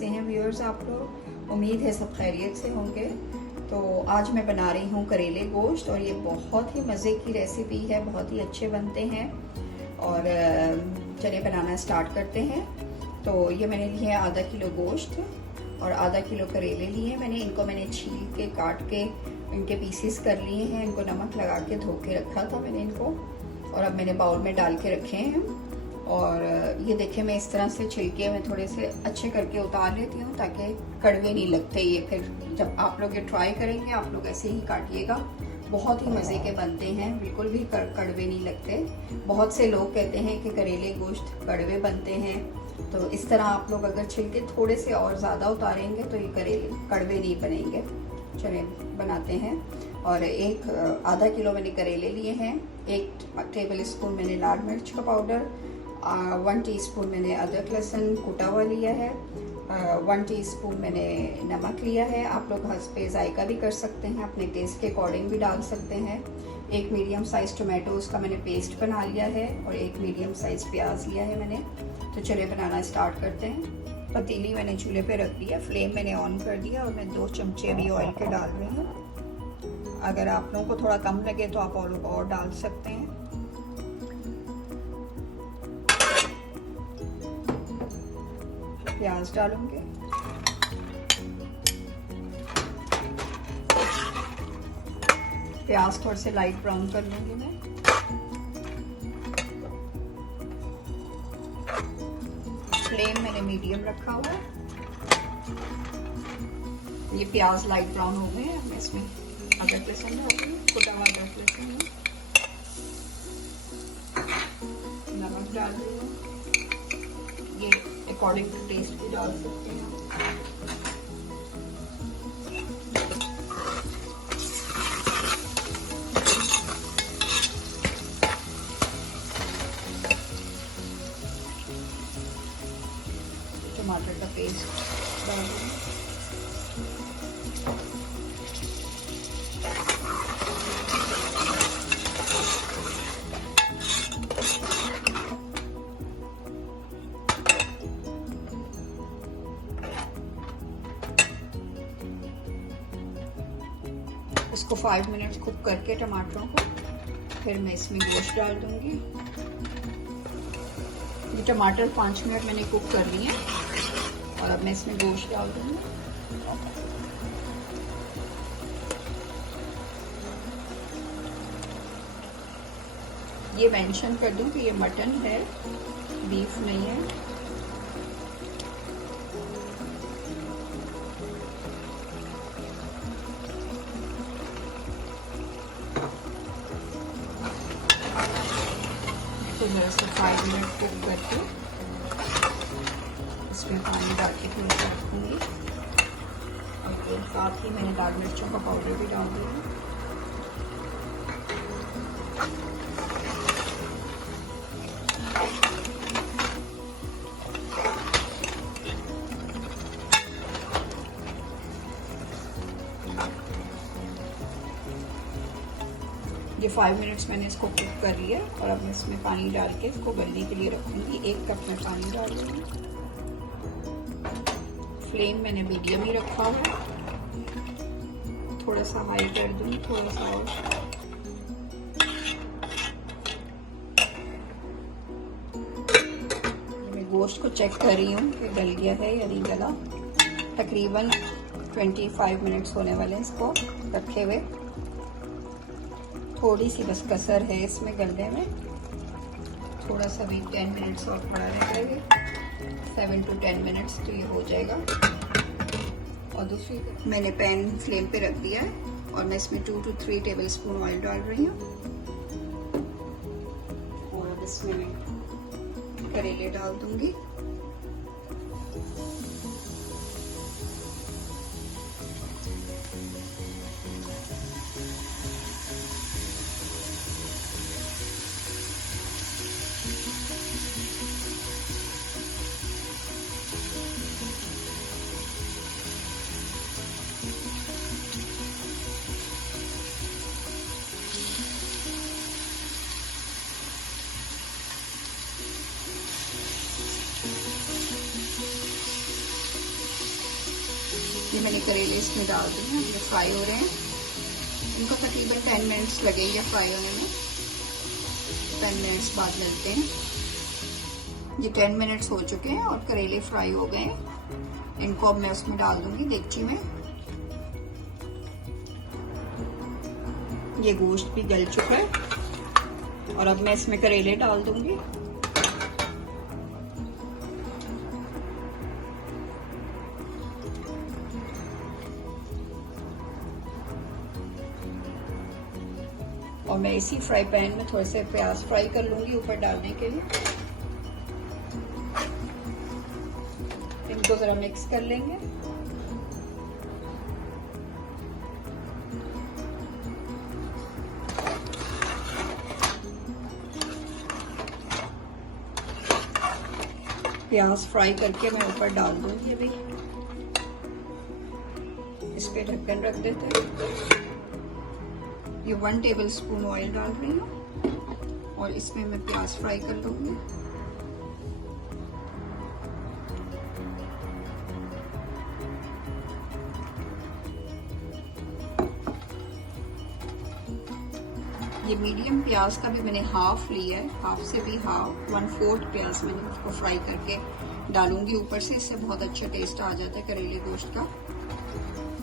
कैसे हैं व्यूअर्स आप लोग? उम्मीद है सब खैरियत से होंगे। तो आज मैं बना रही हूँ करेले गोश्त और ये बहुत ही मज़े की रेसिपी है, बहुत ही अच्छे बनते हैं। और चलिए बनाना स्टार्ट करते हैं। तो ये मैंने लिए हैं आधा किलो गोश्त और आधा किलो करेले लिए मैंने। इनको मैंने छील के काट के इनके पीसेस कर लिए हैं। इनको नमक लगा के धो के रखा था मैंने इनको, और अब मैंने बाउल में डाल के रखे हैं। और ये देखिए मैं इस तरह से छिलके में थोड़े से अच्छे करके उतार लेती हूँ ताकि कड़वे नहीं लगते। ये फिर जब आप लोग ये ट्राई करेंगे आप लोग ऐसे ही काटिएगा, बहुत ही मज़े के बनते हैं, बिल्कुल भी कड़वे नहीं लगते। बहुत से लोग कहते हैं कि करेले गोश्त कड़वे बनते हैं, तो इस तरह आप लोग अगर छिलके थोड़े से और ज़्यादा उतारेंगे तो ये करेले कड़वे नहीं बनेंगे। चलिए बनाते हैं। और आधा किलो मैंने करेले लिए हैं। 1 टेबल स्पून मैंने लाल मिर्च का पाउडर, 1 टीस्पून मैंने अदरक लहसुन कुटा हुआ लिया है, 1 टीस्पून मैंने नमक लिया है। आप लोग हंसपे जायका भी कर सकते हैं, अपने टेस्ट के अकॉर्डिंग भी डाल सकते हैं। 1 मीडियम साइज़ टोमेटो उसका मैंने पेस्ट बना लिया है और 1 मीडियम साइज़ प्याज लिया है मैंने। तो चलिए बनाना स्टार्ट करते हैं। पतीली मैंने चूल्हे पे रख दिया, फ्लेम मैंने ऑन कर दिया और मैं 2 चमचे अभी ऑयल के डाल रही हूँ। अगर आप लोगों को थोड़ा कम लगे तो आप और डाल सकते हैं। प्याज डालूंगे, प्याज थोड़े से लाइट ब्राउन कर लूंगी मैं। फ्लेम मैंने मीडियम रखा हुआ है। ये प्याज लाइट ब्राउन हो गए हैं। मैं इसमें अदरक लहसुन डालूंगी, कुटा हुआ अदरक लहसुन, नमक डाल रही हूँ, ये अकॉर्डिंग टू टेस्ट भी डाल सकते हैं। टमाटर का पेस्ट डाल दूँगी। इसको 5 मिनट्स कुक करके टमाटरों को फिर मैं इसमें गोश्त डाल दूंगी। ये टमाटर 5 मिनट मैंने कुक कर लिए और अब मैं इसमें गोश्त डाल दूंगी। ये मेंशन कर दूं कि ये मटन है, बीफ नहीं है। तो जरा से 5 मिनट कुक करके इसमें पानी डाल के थोड़ा सा रखूँगी। और साथ ही मैंने लाल मिर्चों का पाउडर भी डाल दिया। ये 5 मिनट्स मैंने इसको कुक कर लिया और अब मैं इसमें पानी डाल के इसको गलने के लिए रखूँगी। 1 कप में पानी डाल दूँगी। फ्लेम मैंने मीडियम ही रखा है, थोड़ा सा हाई कर दूँगी, थोड़ा सा और। मैं गोश्त को चेक कर रही हूँ कि गल गया है या नहीं गला। तकरीबन 25 मिनट्स होने वाले हैं इसको रखे हुए। थोड़ी सी बस कसर है इसमें गलने में, थोड़ा सा भी 10 मिनट्स और पड़ा रहेगा। 7 to 10 मिनट्स तो ये हो जाएगा। और दूसरी मैंने पैन फ्लेम पे रख दिया है और मैं इसमें 2 to 3 टेबल स्पून ऑयल डाल रही हूँ। और इसमें मैं करेले डाल दूंगी। ये मैंने करेले इसमें डाल दिए हैं, ये फ्राई हो रहे हैं। इनको तकरीबन 10 मिनट्स लगेंगे फ्राई होने में। 10 मिनट्स बाद मिलते हैं। ये 10 मिनट्स हो चुके हैं और करेले फ्राई हो गए हैं। इनको अब मैं उसमें डाल दूंगी देगची में। ये गोश्त भी गल चुका है और अब मैं इसमें करेले डाल दूंगी। और मैं इसी फ्राई पैन में थोड़े से प्याज फ्राई कर लूंगी ऊपर डालने के लिए। इनको जरा मिक्स कर लेंगे। प्याज फ्राई करके मैं ऊपर डाल दूंगी। अभी इस पे ढक्कन रख देते हैं। ये 1 टेबलस्पून ऑयल डाल रही हूँ और इसमें मैं प्याज फ्राई कर लूंगी। ये मीडियम प्याज का भी मैंने हाफ लिया है, हाफ से भी हाफ 1/4 प्याज मैंने उसको फ्राई करके डालूंगी ऊपर से। इससे बहुत अच्छा टेस्ट आ जाता है करेले गोश्त का।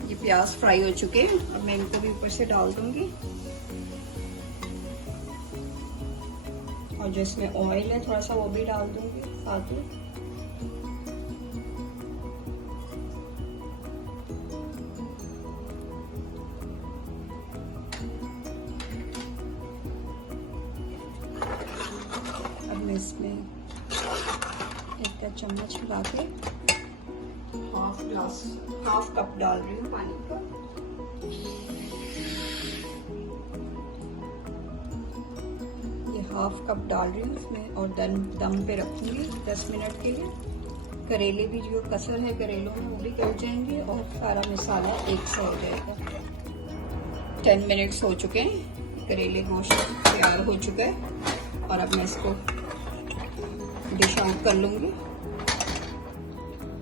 ये प्याज फ्राई हो चुके हैं, अब मैं इनको भी ऊपर से डाल दूंगी। और जो इसमें ऑयल है थोड़ा सा वो भी डाल दूंगी साथ में। अब मैं इसमें एक चम्मच मिला के हाफ कप डाल रही हूँ पानी का। ये हाफ कप डाल रही हूँ इसमें और दम पे रखूंगी 10 मिनट के लिए। करेले भी जो कसर है करेलों में वो भी गल जाएंगे और सारा मसाला एक से हो जाएगा। 10 मिनट्स हो चुके हैं, करेले गोश्त तैयार हो चुका है और अब मैं इसको डिश आउट कर लूंगी।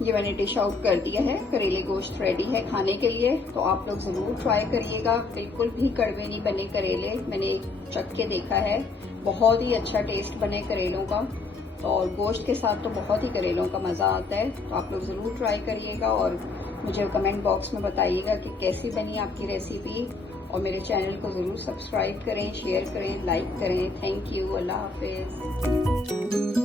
ये मैंने डिश आउट कर दिया है। करेले गोश्त रेडी है खाने के लिए, तो आप लोग जरूर ट्राई करिएगा। बिल्कुल भी कड़वे नहीं बने करेले, मैंने चख के देखा है। बहुत ही अच्छा टेस्ट बने करेलों का, और गोश्त के साथ तो बहुत ही करेलों का मजा आता है। तो आप लोग जरूर ट्राई करिएगा और मुझे कमेंट बॉक्स में बताइएगा कि कैसी बनी आपकी रेसिपी। और मेरे चैनल को जरूर सब्सक्राइब करें, शेयर करें, लाइक करें। Thank you. Allah Hafiz.